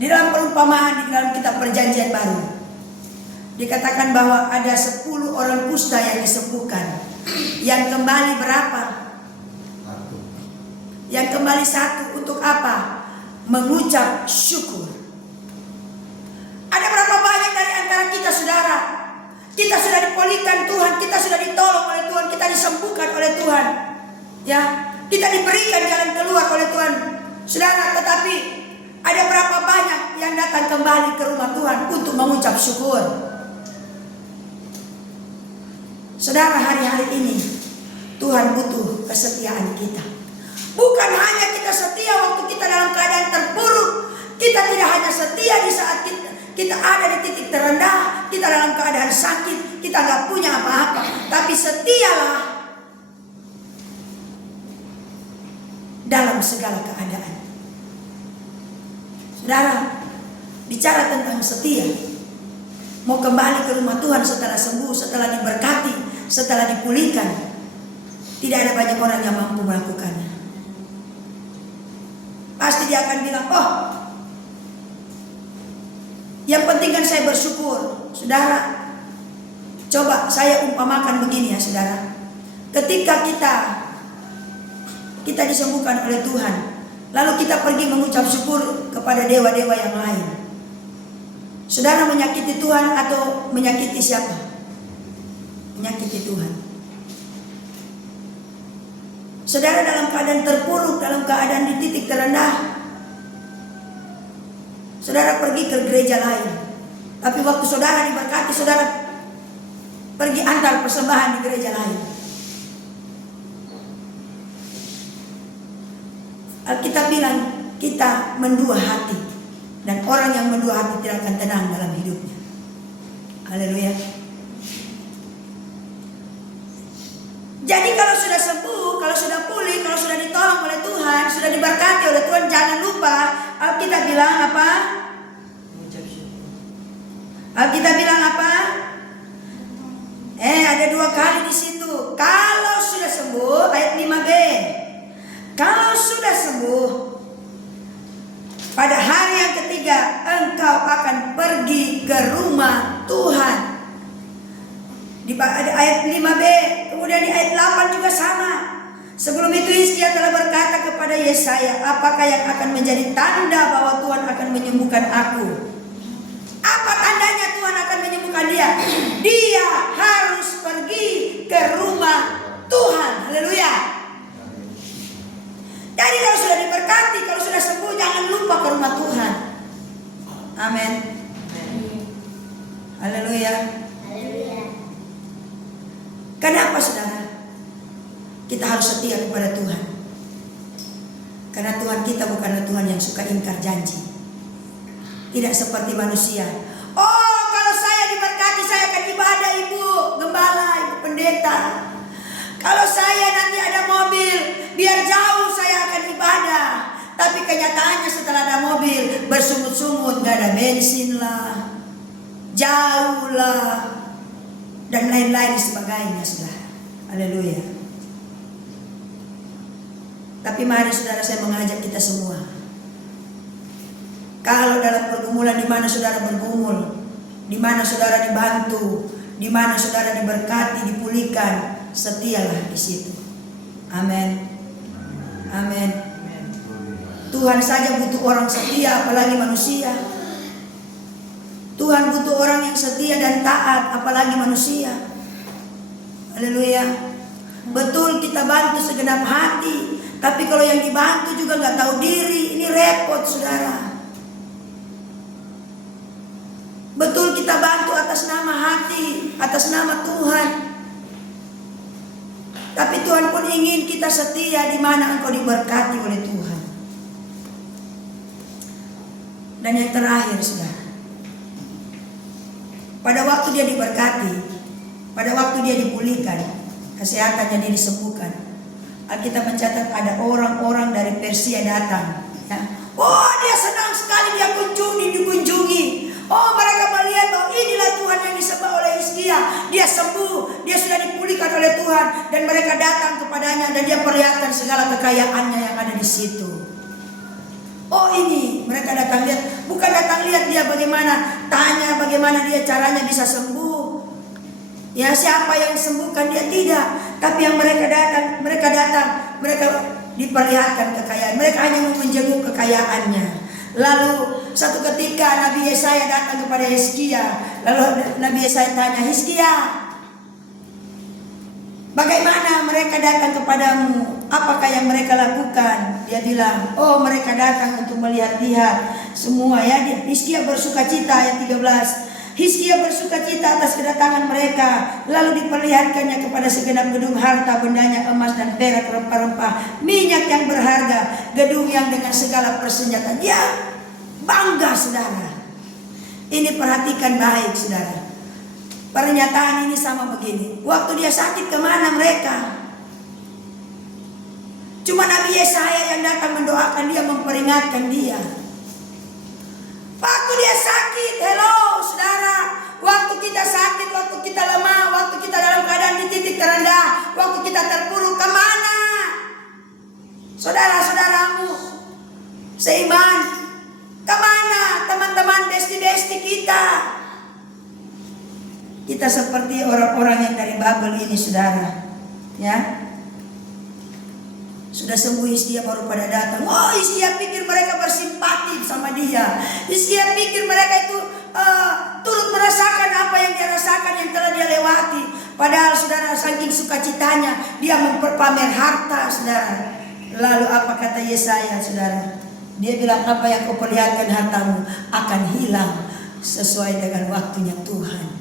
Di dalam perumpamaan di dalam kitab Perjanjian Baru dikatakan bahwa ada 10 orang kusta yang disembuhkan. Yang kembali berapa? Yang kembali 1 untuk apa? Mengucap syukur. Ada berapa banyak dari antara kita saudara? Kita sudah dipulihkan Tuhan, kita sudah ditolong oleh Tuhan, kita disembuhkan oleh Tuhan. Ya, kita diberikan jalan keluar oleh Tuhan. Saudara, tetapi ada berapa banyak yang datang kembali ke rumah Tuhan untuk mengucap syukur? Saudara, hari-hari ini Tuhan butuh kesetiaan kita. Bukan hanya kita setia waktu kita dalam keadaan terpuruk. Kita tidak hanya setia di saat kita ada di titik terendah, kita dalam keadaan sakit, kita gak punya apa-apa. Tapi setialah dalam segala keadaan. Saudara, bicara tentang setia, mau kembali ke rumah Tuhan setelah sembuh, setelah diberkati, setelah dipulihkan, tidak ada banyak orang yang mampu melakukannya. Pasti dia akan bilang, oh, yang penting kan saya bersyukur. Saudara, coba saya umpamakan begini ya saudara. Ketika kita disembuhkan oleh Tuhan, lalu kita pergi mengucap syukur kepada dewa-dewa yang lain. Saudara menyakiti Tuhan atau menyakiti siapa? Menyakiti Tuhan. Saudara dalam keadaan terpuruk, dalam keadaan di titik terendah, saudara pergi ke gereja lain. Tapi waktu saudara diberkati, saudara pergi antar persembahan di gereja lain. Alkitab bilang kita mendua hati, dan orang yang mendua hati tidak akan tenang dalam hidupnya. Haleluya. Jadi kalau sudah sembuh, kalau sudah pulih, kalau sudah ditolong oleh Tuhan, sudah diberkati oleh Tuhan, jangan lupa Alkitab bilang apa? Alkitab bilang apa? Ada 2 kali di situ. Kalau sudah sembuh, ayat 5b. Kalau sudah sembuh, pada hari yang ketiga engkau akan pergi ke rumah Tuhan. Di ayat 5b, kemudian di ayat 8 juga sama. Sebelum itu Hizkia telah berkata kepada Yesaya, apakah yang akan menjadi tanda bahwa Tuhan akan menyembuhkan aku? Apa tandanya Tuhan akan menyembuhkan dia? Dia harus pergi ke rumah Tuhan. Haleluya. Jadi kalau sudah diberkati, kalau sudah sembuh, jangan lupa ke rumah Tuhan. Amin. Haleluya. Kenapa saudara? Kita harus setia kepada Tuhan. Karena Tuhan kita bukanlah Tuhan yang suka ingkar janji. Tidak seperti manusia. Oh, kalau saya diberkati, saya akan ibadah ibu gembala, ibu pendeta. Kalau saya nanti ada mobil, biar jauh saya akan ibadah. Tapi kenyataannya setelah ada mobil, bersungut-sungut, gak ada bensin lah, jauh lah, dan lain-lain sebagainya, saudara. Haleluya. Tapi mari saudara, saya mengajak kita semua, kalau dalam pergumulan di mana saudara bergumul, di mana saudara dibantu, di mana saudara diberkati, dipulihkan, setialah di situ. Amin. Amin. Tuhan saja butuh orang setia, apalagi manusia. Tuhan butuh orang yang setia dan taat, apalagi manusia. Haleluya. Betul kita bantu segenap hati, tapi kalau yang dibantu juga nggak tahu diri, ini repot saudara. Betul kita bantu atas nama hati, atas nama Tuhan. Tapi Tuhan pun ingin kita setia di mana engkau diberkati oleh Tuhan. Dan yang terakhir saudara, pada waktu dia diberkati, pada waktu dia dipulihkan, kesehatannya dia disembuhkan, Alkitab mencatat ada orang-orang dari Persia datang. Ya. Oh, dia senang sekali dia dikunjungi. Oh, mereka melihat bahwa inilah Tuhan yang disembah oleh Hizkia. Dia sembuh, dia sudah dipulihkan oleh Tuhan, dan mereka datang kepadanya dan dia perlihatkan segala kekayaannya yang ada di situ. Oh, ini mereka datang lihat, bukan bagaimana, tanya bagaimana dia caranya bisa sembuh. Ya, siapa yang sembuhkan dia? Tidak. Tapi yang mereka datang, mereka diperlihatkan kekayaan. Mereka hanya menjenguk kekayaannya. Lalu satu ketika Nabi Yesaya datang kepada Hizkia. Lalu Nabi Yesaya tanya, Hizkia, bagaimana mereka datang kepadamu? Apakah yang mereka lakukan? Dia bilang, oh mereka datang untuk melihat-lihat semua ya. Hizkia bersuka cita, ayat 13. Hizkia bersuka cita atas kedatangan mereka. Lalu diperlihatkannya kepada segenap gedung harta bendanya, emas dan perak, rempah-rempah, minyak yang berharga, gedung yang dengan segala persenjataan. Dia bangga, saudara. Ini perhatikan baik, saudara. Pernyataan ini sama begini. Waktu dia sakit, kemana mereka? Cuma Nabi Yesaya yang datang mendoakan dia, memperingatkan dia. Waktu dia sakit, hello saudara. Waktu kita sakit, waktu kita lemah, waktu kita dalam keadaan di titik terendah, waktu kita terpuruk, kemana? Saudara-saudaramu seiman, kemana teman-teman besti-besti kita? Kita seperti orang-orang yang dari Babel ini, saudara. Ya, sudah sembuh Hizkia baru pada datang. Oh, Hizkia pikir mereka bersimpati sama dia. Hizkia pikir mereka itu turut merasakan apa yang dia rasakan, yang telah dia lewati. Padahal saudara, saking sukacitanya dia memperpamer harta, saudara. Lalu apa kata Yesaya, saudara? Dia bilang, apa yang kau perlihatkan hartamu akan hilang sesuai dengan waktunya Tuhan.